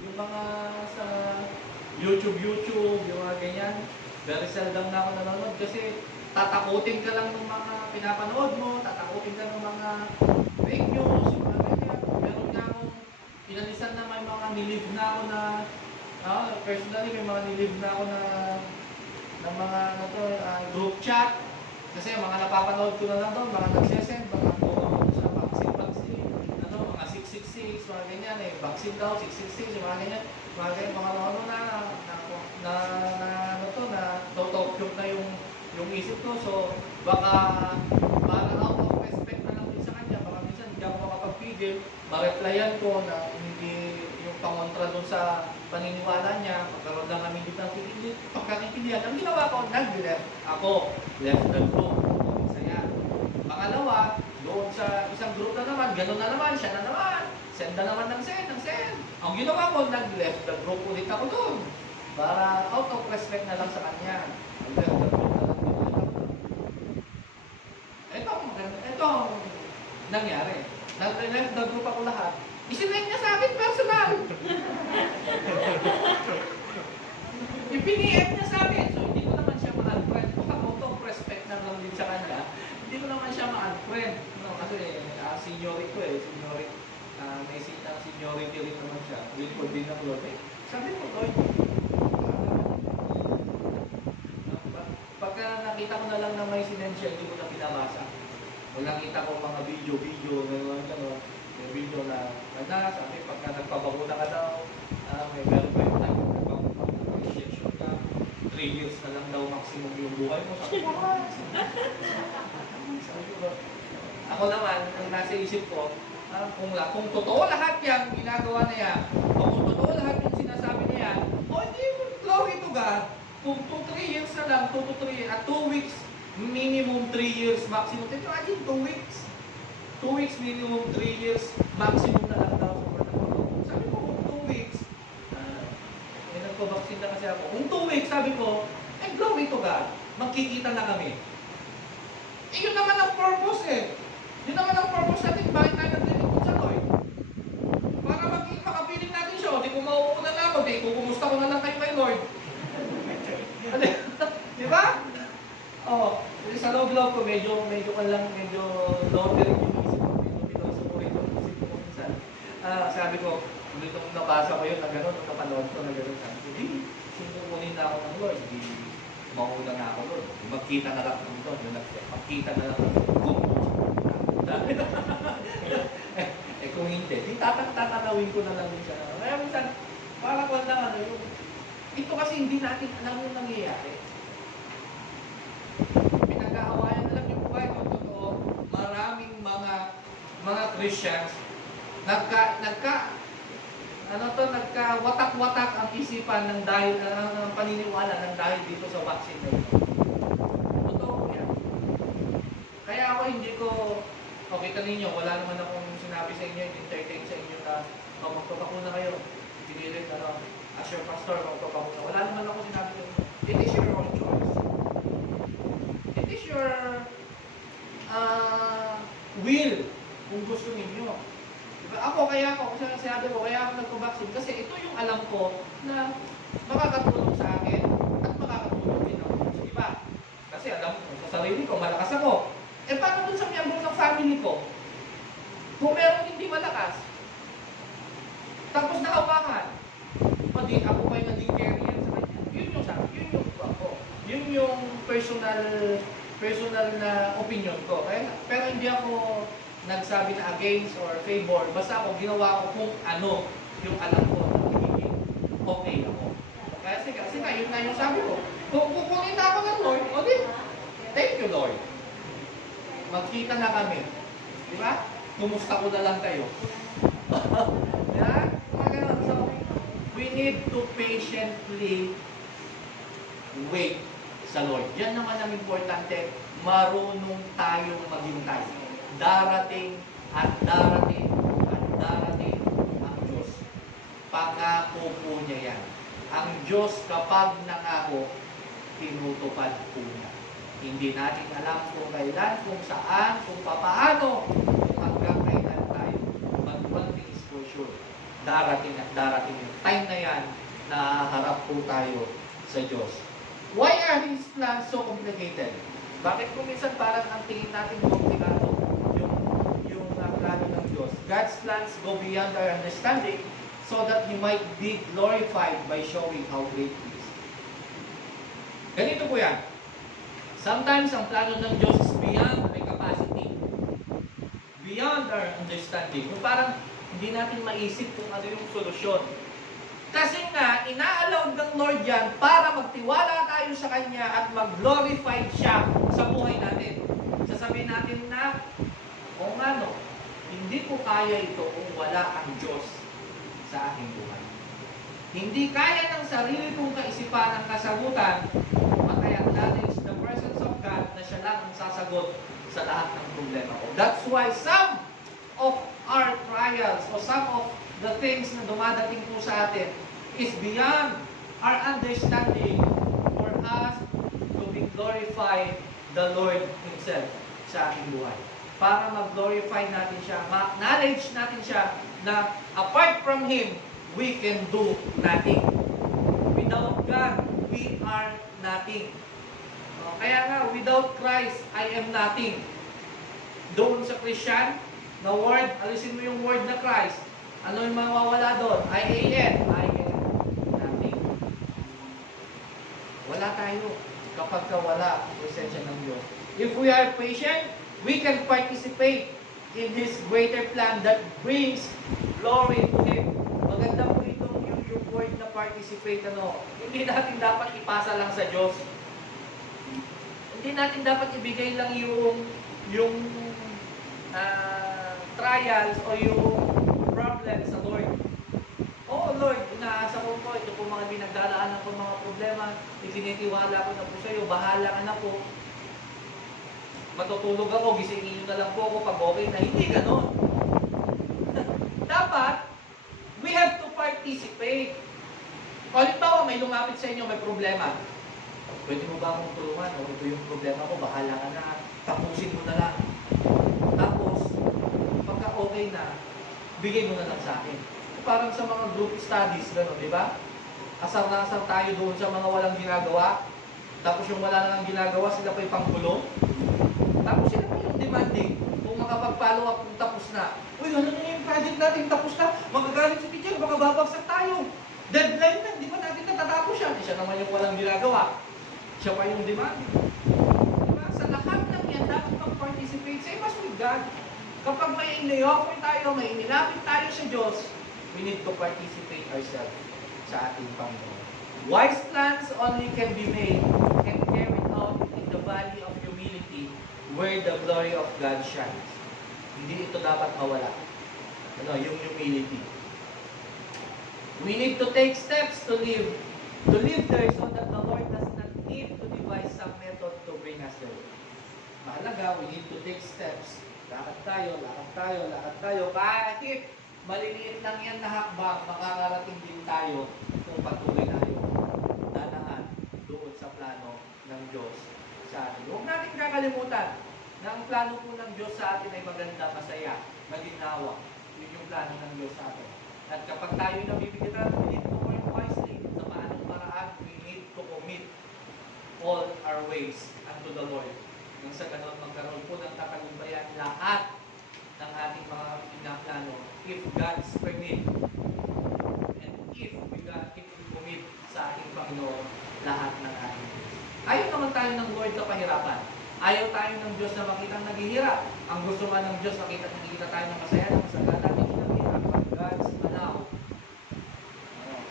yung mga sa YouTube, yung mga ganyan. Very seldom na ako nanonood kasi tatakutin ka lang ng mga pinapanood mo, tatakutin ka ng mga fake news, yung mga ganyan. Meron nga akong inalisan na may mga nilive na ako na, personally may mga nilive na ako na ng mga group chat. Kasi mga napapanood ko na lang doon, mga nagsesend, mga sa vaccine, mga 666, mga ganyan vaccine daw, 666, yung mga ganyan, mga talk na yung isip ko. So, baka para out of respect na lang din sa kanya, baka minsan hindi ako makapagpigil, ma-replyan ko na hindi yung pangontra doon sa paniniwala niya, magkaroon lang kami dito ng pagkakintindihan. Ang ginawa ko, nag-left ako, left the group. Saya. Pangalawa, doon sa isang group na naman, gano'n na naman, siya na naman, send na naman ng send. Ang ginawa ko, nag-left the group ulit ako doon. Para out of respect na lang sa kanya. Nag-left the group na lang din ulit ako doon. Ito ang nangyari. Nag-left the group ako lahat. Isinend niya sa akin personal. Ipiniem niya sa akin. So, hindi ko naman siya ma-unfriend. Kung out of respect na lang din sa kanya, hindi ko naman siya ma-unfriend. No, kasi seniority ko seniority. May seat ng seniority rin naman siya. Wilford din ng Lord. Sabi ko, Lord, pagka nakita ko na lang na may sinend siya, hindi ko na pinabasa. Kung nakita ko mga video, gano'n. May video na, sabi, pagka nagpabakuna ka daw, may meron pa yung time, nagpapag-injection ka, 3 years na lang daw maximum yung buhay mo. Sabi ko, ako naman, ang nasa isip ko, kung totoo lahat yan, ginagawa na yan, o kung totoo lahat yung sinasabi niya yan, hindi mo, glory to God, kung 2-3 years na lang, 2 to 3, at 2 weeks, minimum 3 years, maximum, imagine 2 weeks. 2 weeks, minimum 3 years, maximum na lang daw. Sabi ko, kung 2 weeks, nagpo-vaccine na kasi ako. Kung 2 weeks, sabi ko, glory to God, magkikita na kami. Yun naman ang purpose Yun naman ang purpose natin, bakit tayo nagdiligod sa Lord? Para makapiling natin siya, di ko mauuna na ako, di kukumusta ko na lang kayo kay Lord. Di ba? Sa loob-loob ko, medyo loaded rin yung isip ko, medyo pinasukurin ko yung isip ko minsan. Sabi ko, nung nabasa ko yun na gano'n, nung napanood ko na gano'n, sabi ko, sinukunin na ako ng Lord, mauna na ako Lord. Magkita na lang kami doon, magkita na lang kami. Kung hindi, tatanawin ko na lang din siya. Kaya minsan, para ko lang ito kasi hindi natin alam yung nangyayari. Pinag-aawayan na lang yung buhay ko, totoo. Maraming mga Christians nagka-watak-watak ang isipan ng dahil ng paniniwala ng dahil dito sa vaccine na ito. Totoo po yan. Kaya ako hindi ko, kita ninyo, wala naman akong sinabi sa inyo, entertain sa inyo na magpapakuna kayo. Pinilit, as your pastor, magpapakuna. Wala naman ako sinabi sa inyo. It is your own choice. It is your will kung gusto ninyo. Diba? Kaya ako nagpa-vaccine kasi ito yung alam ko na makakatulong sa akin at makakatulong din ako sa iba. Kasi alam ko sa sarili ko, malakas ako. Paano dun sa miyembro ng family ko? Kung meron hindi malakas, tapos nakawakan, di ako kayo naging carrier sa kanya. Yun yung sabi, yun yung ako. Yun yung personal na opinion ko. Pero hindi ako nagsabi na against or favor. Basta ako ginawa ko kung ano yung alam ko na magiging okay ako. Kasi yun na yung sabi ko. Kung kukunin na ako ng Lord, thank you Lord. Magkita na kami. Di ba? Kumusta ko na lang kayo. Yan? So, we need to patiently wait sa Lord. Yan naman ang importante. Marunong tayong maghintay. Darating at darating at darating ang Diyos. Pangako po niya yan. Ang Diyos kapag nangako, tinutupad po niya. Hindi natin alam kung kailan, kung saan, kung papaano, kung hanggang kailan tayo. But one thing is for sure, darating at darating yung time na yan na harap po tayo sa Diyos. Why are His plans so complicated? Bakit kung minsan parang ang tingin natin komplikado yung plano ng Diyos? God's plans go beyond our understanding so that He might be glorified by showing how great He is. Ganito po yan. Sometimes ang plano ng Diyos is beyond our capacity. Beyond our understanding. Kung parang hindi natin maisip kung ano yung solusyon. Kasi nga, ina-allow ng Lord yan para magtiwala tayo sa Kanya at mag-glorified siya sa buhay natin. Sasabihin natin na, o nga no, hindi ko kaya ito kung wala ang Diyos sa aking buhay. Hindi kaya ng sarili kong kaisipan ang kasagutan, kaya acknowledge the presence of God na siya lang ang sasagot sa lahat ng problema ko. That's why some of our trials o some of the things na dumadating po sa atin is beyond our understanding for us to be glorify the Lord Himself sa ating buhay. Para mag-glorify natin siya, ma-acknowledge natin siya na apart from Him, we can do nothing. Without God, we are nothing. Kaya nga, without Christ, I am nothing. Doon sa Christian, na word, alisin mo yung word na Christ. Ano yung mawawala doon? I-A-N. I am nothing. Wala tayo kapag wala ang presensya ng Diyos. If we are patient, we can participate in His greater plan that brings glory to Him. Maganda po itong yung word na participate. Hindi natin dapat ipasa lang sa Diyos. Hindi natin dapat ibigay lang yung trials o yung problems sa Lord. Oh Lord, inaasa ko po, ito po mga binagdaraanan ko mga problema, itinitiwala ko na po sa iyo, bahala ka na po. Matutulog ako, gisingin nyo na lang po ako pag okay na. Hindi ganon. Dapat, we have to participate. Halimbawa, may lumapit sa inyo, may problema. Pwede mo ba akong tulungan? O ito yung problema ko, bahala ka na. Tapusin mo na lang. Tapos, pagka okay na, bigay mo na lang sa akin. Parang sa mga group studies, gano'n, di ba? Asar na asar tayo doon sa mga walang ginagawa. Tapos yung wala nang ginagawa, sila pa yung panggulo. Tapos sila pa yung demanding. Kung makapag-follow up kung tapos na. Uy, ano na yung project natin tapos na? Magagalit si teacher, baka babagsak tayo. Deadline na, di ba natin natatapos yan? Siya naman yung walang ginagawa. Siya pa yung demanding. Diba? Sa lahat ng yan, dapat mag-participate. Same as with God. Kapag may in-offer tayo, may inilapit tayo sa Diyos, we need to participate ourselves sa ating Panginoon. Wise plans only can be made and carried out in the valley of humility where the glory of God shines. Hindi ito dapat mawala. Yung humility. We need to take steps to live there so that the Lord does not need to devise some method to bring us there. Mahalaga, we need to take steps. Lakad tayo. Kahit maliliit lang yan na hakbang, makakarating din tayo kung patuloy tayo dadaan doon sa plano ng Diyos sa atin. Huwag natin kakalimutan na ang plano po ng Diyos sa atin ay maganda, masaya, maginawa. Yun yung plano ng Diyos sa atin. At kapag tayo nabibigyan, we need to work wisely. Sa paanong paraan, we need to commit all our ways unto the Lord. Nang sa ganon, magkaroon po ng katagumpayan lahat ng ating mga pinaplano if God's permit and if we commit sa ating Panginoon lahat ng ating Diyos. Ayaw naman tayo ng Lord sa pahirapan. Ayaw tayo ng Diyos na makitang naghihirap. Ang gusto man ng Diyos nakita tayo ng masaya, ng masagana, hindi naghihirap. But God's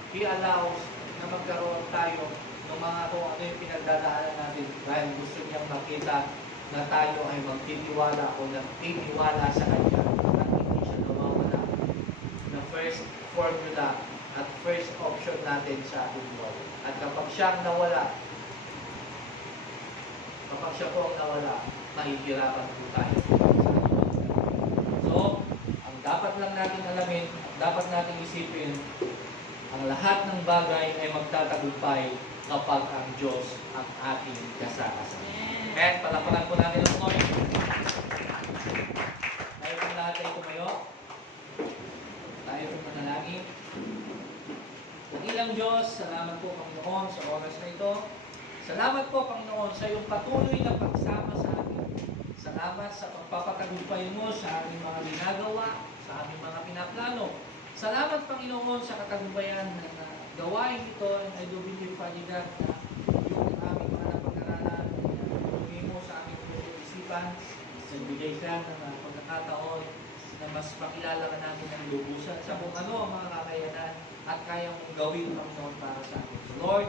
He allows na magkaroon tayo ng mga kung ano yung pinagdadaanan natin dahil gusto niyang makita na tayo ay magtitiwala o nagtitiwala sa Kanya at hindi siya nawawala na first formula at first option natin sa ating buhay. At kapag siya nawala, mahihirapan po tayo sa ating buhay. So, ang dapat lang natin alamin, dapat natin isipin, ang lahat ng bagay ay magtatagumpay kapag ang Diyos ang ating kasama. Kaya palapakan po natin ang Lord. Tayo po lahat ay tumayo. Tayo po manalangin. Ilang Diyos, salamat po Panginoon sa oras na ito. Salamat po Panginoon sa iyong patuloy na pagsama sa amin. Salamat sa pagpapatagumpay mo sa aming mga ginagawa, sa aming mga pinaplano. Salamat Panginoon sa katagumpayan na gawain ito ay dubitin Father God na yung aming mga napag-aralan na mo sa aming isipan, nagbigay ka ng pagkakataon na mas makilala ka namin ng lubusan sa kung ano ang mga kakayanan at kaya mong gawin Panginoon para sa amin. So Lord,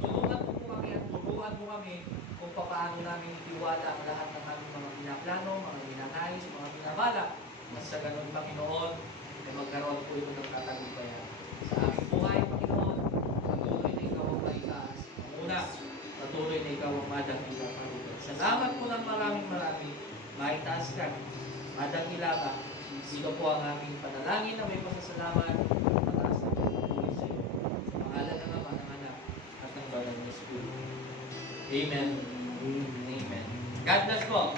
tulungan mo po kami at turuan mo kami kung paano namin itiwala ang lahat ng aming mga pinaplano, mga ginanais, mga binabalak. At sa ganun Panginoon, ay magkaroon po ito ng katagumpayan. Sa aming buhay Panginoon, patuloy na ikaw ang maitaas. Una, patuloy na ikaw ang madakila Panginoon. Salamat po ng maraming maitaas ka, madakila ka. Ito po ang aming panalangin na may pasasalamat. Pataas na patuloy sa iyo. Sa pangalan ng Ama, ng Anak, at ng Banal na Espiritu. Amen. Amen. God bless po.